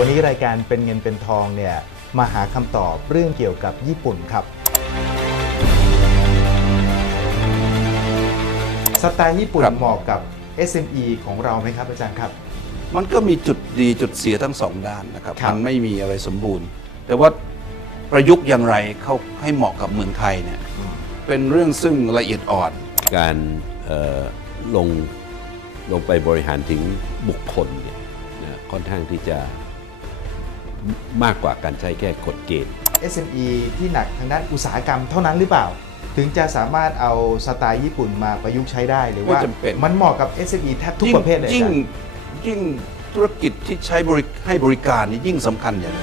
วันนี้รายการเป็นเงินเป็นทองเนี่ยมาหาคำตอบเรื่องเกี่ยวกับญี่ปุ่นครับ สไตล์ญี่ปุ่นครับ เหมาะกับ SME ของเราไหมครับอาจารย์ครับ มันก็มีจุดดีจุดเสียทั้งสองด้านนะครับ ครับ มันไม่มีอะไรสมบูรณ์ แต่ว่าประยุกต์อย่างไรเข้าให้เหมาะกับเมืองไทยเนี่ยเป็นเรื่องซึ่งละเอียดอ่อน การเอ่อลงลงไปบริหารถึงบุคคลเนี่ยนะค่อนข้างที่จะ มมากกว่าการใช้แค่กฎเกณฑ์ SME ที่หนักทางด้านอุตสาหกรรมเท่านั้นหรือเปล่า ถึงจะสามารถเอาสไตล์ญี่ปุ่นมาประยุกต์ใช้ได้หรือว่าไม่จำเป็น มันเหมาะกับ SME แทบทุกยิ่งประเภทเลยอายิ่งจารย์ยิ่งธุรกิจที่ใช้บริให้บริการนี่ยิ่งสำคัญอย่าง